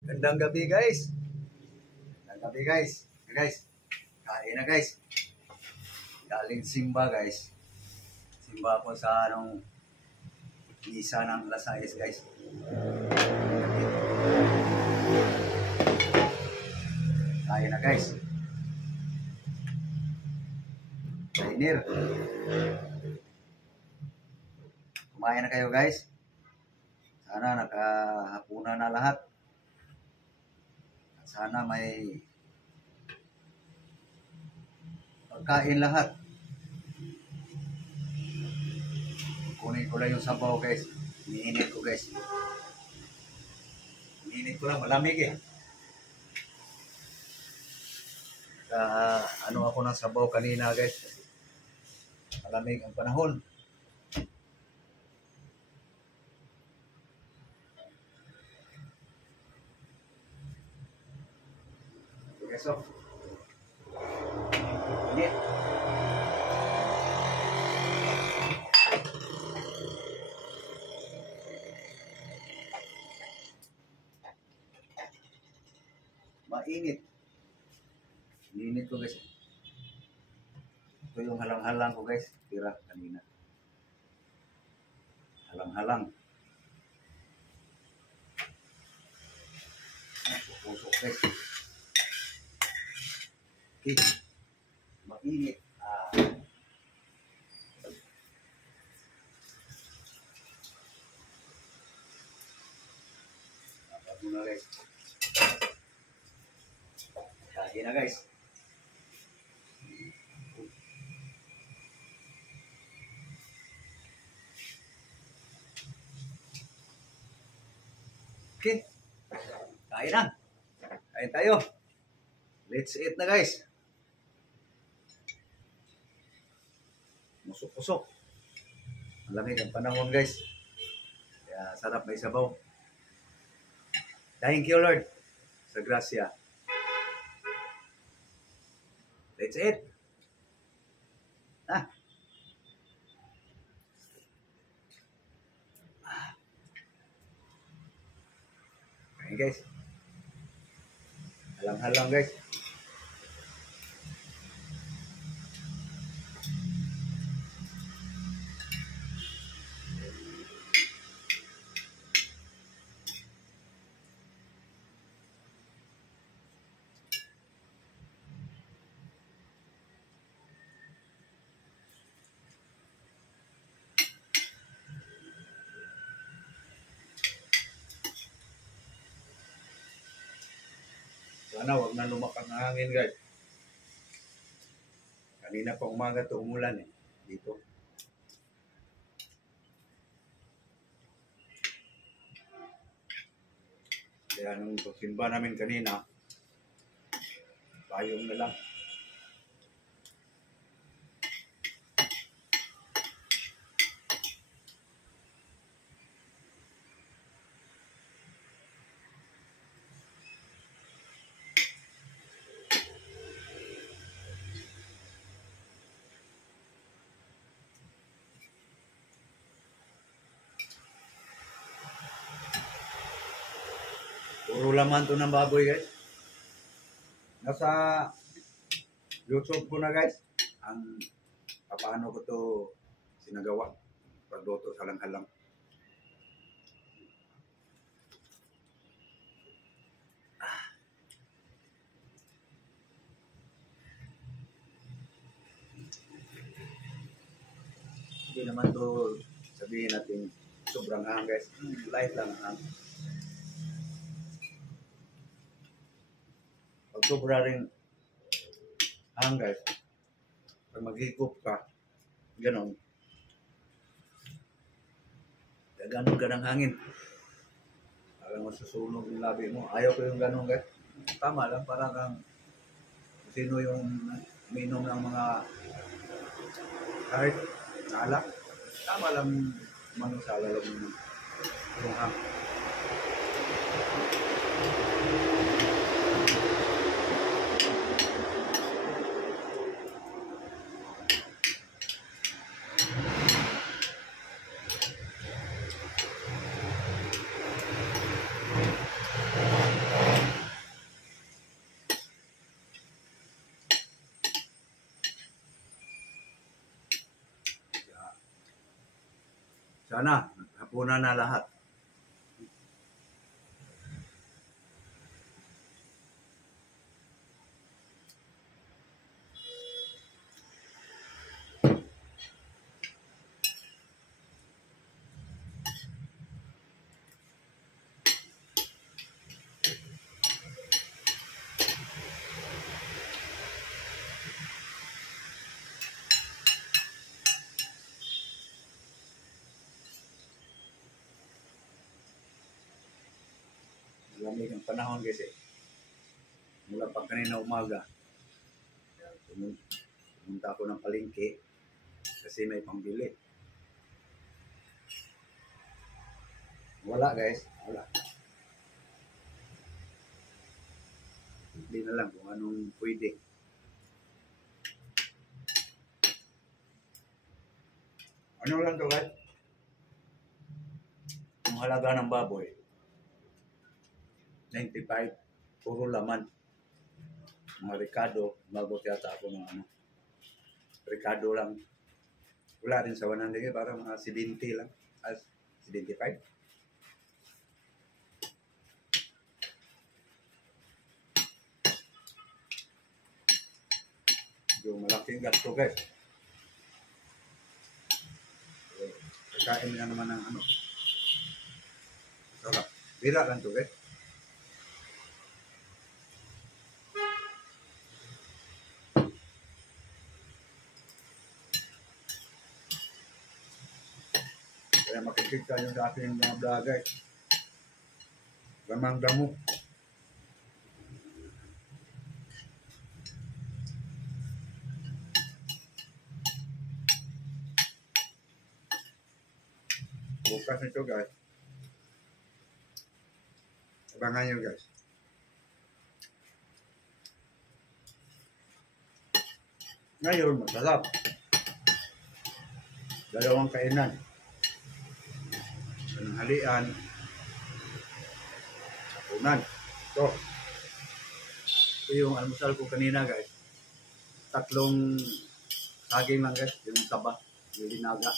Gandang gabi guys. Gandang gabi guys. Guys, kain na guys. Galing simba guys. Simba ako sa misa ng Lasayes guys. Kain na guys. Kainir. Kumain na kayo guys. Sana nakahapunan na lahat. Sana may pagkain lahat. Kunin ko lang yung sabaw guys. Iniinit ko guys. Iniinit ko lang. Malamig eh. Ano ako ng sabaw kanina guys. Malamig ang panahon. Okay, so. Init. Mainit. Init ko guys. Ito yung halang-halang ko guys. Tira kanina. Halang-halang. Pusok guys. Okay. Mainit. Dapat muna guys. Kain na guys. Okay. Kain na. Kain tayo. Let's eat na guys. Musok-musok. Malamig ang panahon guys. Kaya sarap may sabaw. Thank you Lord sa grasya. Let's eat. Kain guys. Halang-halang guys. Sana wag na lumakas ng hangin guys. Kanina pa umaga to umulan eh. Dito. Kaya nung pagsimba namin kanina, payong na lang. Puro laman to ng baboy guys. Nasa YouTube ko na guys ang paano ko to sinagawa pagluto sa halang-halang. Hindi naman to sabihin natin sobrang hang guys. Light lang hang. Pag sobra rin hang guys, pag maghigop ka, ganon. Ganon ka ng hangin. Parang masusunog yung labi mo. Ayaw ko yung ganon guys. Tama lang, parang kang sino yung minom ng mga kahit alak. Tama lang manusala lang yung hang. Sana, hapunan na lahat. Lamig ang panahon kasi. Mula pa kanina umaga, pumunta ako ng palengke kasi may pambili. Wala guys, wala. Hindi na lang kung anong pwede. Ano lang to guys? Ang halaga ng baboy, 95, puro laman. Mga Ricardo, bago yata ako ng ano. Ricardo lang. Wala rin sa 100, para mga 70 lang. As 75. Yung malaking gasto guys. Kain na naman ng ano. Sarap. Bila lang to guys. Kaya makikita yung ating mga vlog guys. Gamang damo. Bukas nito guys. Abangan nyo guys. Ngayon masarap. Dalawang kainan. Tanghalian. Hapunan. Ito yung almusal ko kanina guys. 3 saging lang guys. Yung taba. Yung linaga.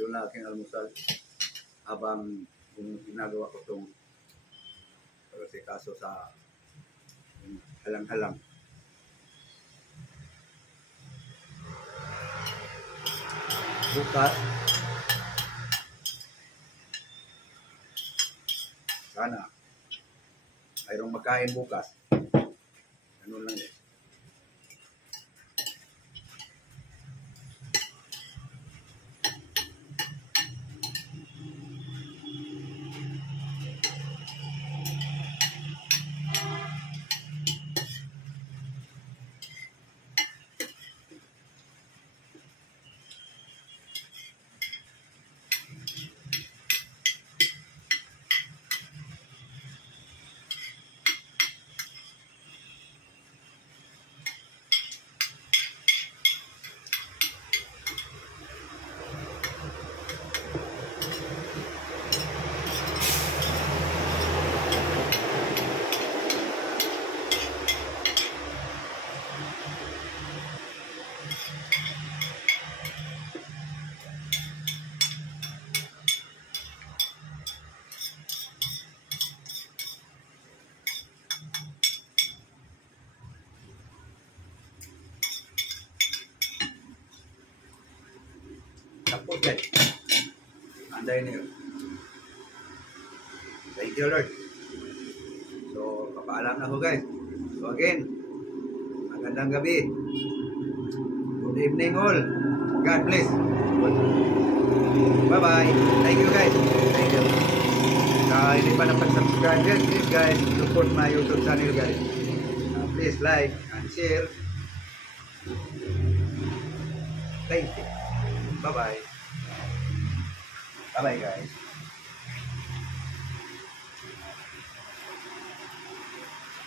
Yung aking almusal. Habang ginagawa ko itong kaso sa halang-halang. Bukas, sana mayroong makain bukas. Ano lang eh. Tapos guys, anday niyo. Thank you Lord. So, papaalam na ako guys. So again, magandang gabi. Good evening all. God bless. Bye-bye. Thank you guys. Thank you. Hindi pa napag-subscribe guys, please guys, support my YouTube channel guys. Please like and share. Thank you. Bye-bye. Bye-bye guys.